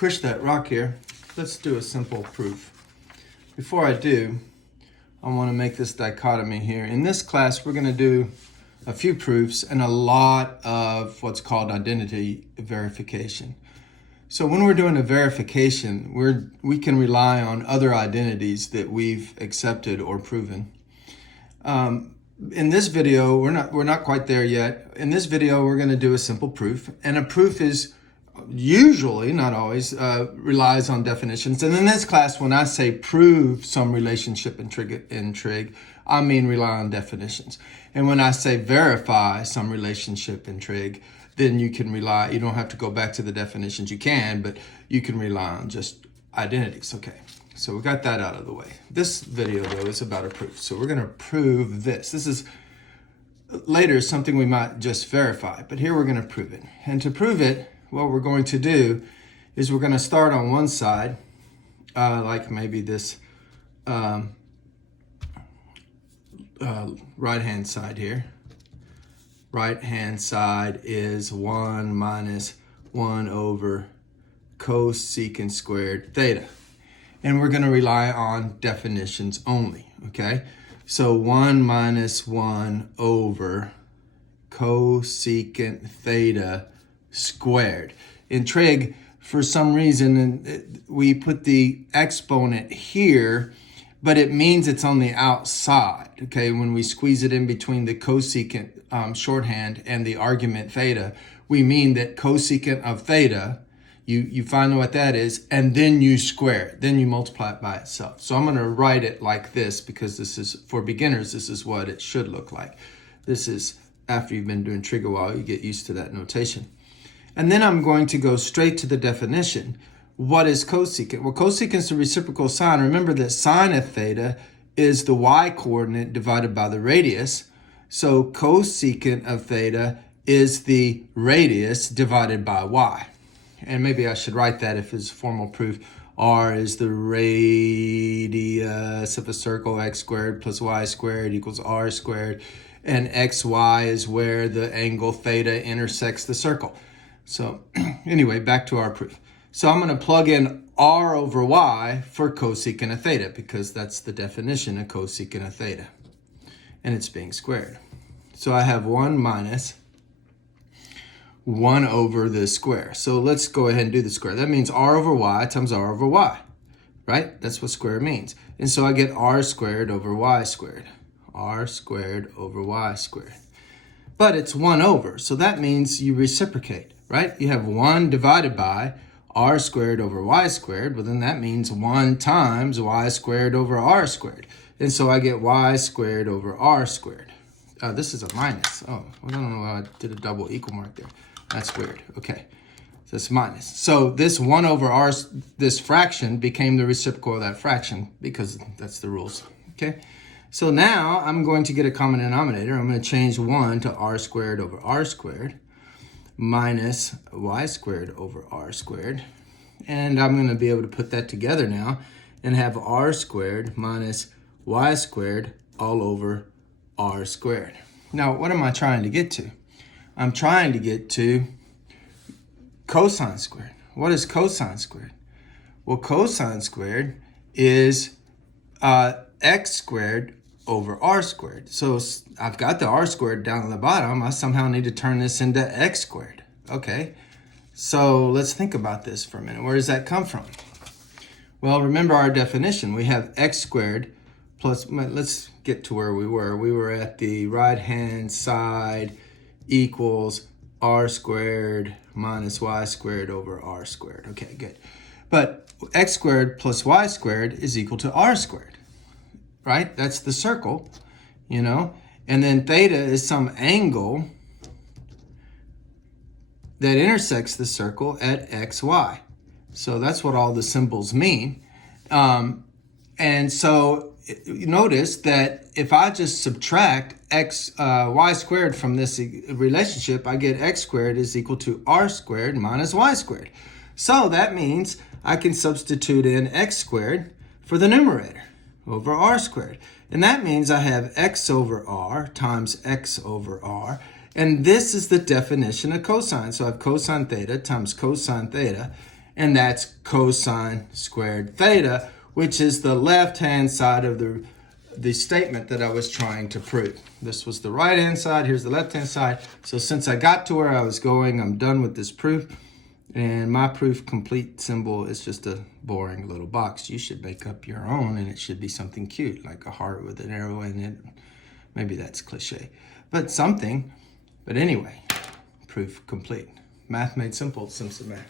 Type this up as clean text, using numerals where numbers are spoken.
push that rock here, let's do a simple proof. Before I do, I want to make this dichotomy here. In this class, we're going to do a few proofs and a lot of what's called identity verification. So when we're doing a verification, we can rely on other identities that we've accepted or proven. In this video, we're not quite there yet. In this video, we're going to do a simple proof, and a proof is usually, not always, relies on definitions. And in this class, when I say prove some relationship in trig, I mean rely on definitions. And when I say verify some relationship in trig, then you don't have to go back to the definitions. You can, but you can rely on just identities. Okay, so we got that out of the way. This video, though, is about a proof. So we're going to prove this. This is later something we might just verify, but here we're going to prove it. And to prove it, what we're going to do is we're going to start on one side, like maybe this right-hand side here. Right-hand side is 1 minus 1 over cosecant squared theta. And we're going to rely on definitions only, okay? So 1 minus 1 over cosecant theta squared. In trig, for some reason, we put the exponent here, but it means it's on the outside, okay? When we squeeze it in between the cosecant shorthand and the argument theta, we mean that cosecant of theta, you find out what that is, and then you square it. Then you multiply it by itself. So I'm going to write it like this because this is, for beginners, this is what it should look like. This is, after you've been doing trig a while, you get used to that notation. And then I'm going to go straight to the definition. What is cosecant? Well, cosecant is the reciprocal sine. Remember that sine of theta is the y-coordinate divided by the radius. So cosecant of theta is the radius divided by y. And maybe I should write that if it's formal proof. R is the radius of a circle, x squared plus y squared equals r squared. And xy is where the angle theta intersects the circle. So anyway, back to our proof. So I'm going to plug in r over y for cosecant of theta because that's the definition of cosecant of theta. And it's being squared. So I have 1 minus 1 over the square. So let's go ahead and do the square. That means r over y times r over y, right? That's what square means. And so I get r squared over y squared. R squared over y squared. But it's 1 over, so that means you reciprocate, right? You have 1 divided by r squared over y squared. Well, then that means 1 times y squared over r squared. And so I get y squared over r squared. This is a minus. Oh, well, I don't know why I did a double equal mark there. That's weird. Okay, so it's minus. So this 1 over r, this fraction became the reciprocal of that fraction because that's the rules, okay? So now I'm going to get a common denominator. I'm going to change 1 to r squared over r squared minus y squared over r squared. And I'm going to be able to put that together now and have r squared minus y squared all over r squared. Now, what am I trying to get to? I'm trying to get to cosine squared. What is cosine squared? Well, cosine squared is x squared over r squared. So I've got the r squared down at the bottom. I somehow need to turn this into x squared. Okay, so let's think about this for a minute. Where does that come from? Well, remember our definition. We have x squared plus, let's get to where we were. We were at the right-hand side equals r squared minus y squared over r squared. Okay, good. But x squared plus y squared is equal to r squared. Right? That's the circle, you know? And then theta is some angle that intersects the circle at xy. So that's what all the symbols mean. And so you notice that if I just subtract y squared from this relationship, I get x squared is equal to r squared minus y squared. So that means I can substitute in x squared for the numerator over r squared. And that means I have x over r times x over r. And this is the definition of cosine. So I have cosine theta times cosine theta. and that's cosine squared theta, which is the left-hand side of the statement that I was trying to prove. This was the right-hand side, here's the left-hand side. So since I got to where I was going, I'm done with this proof. And my proof complete symbol is just a boring little box. You should make up your own, and it should be something cute, like a heart with an arrow in it. Maybe that's cliche, but something. But anyway, proof complete. Math made simple, Simpson Math.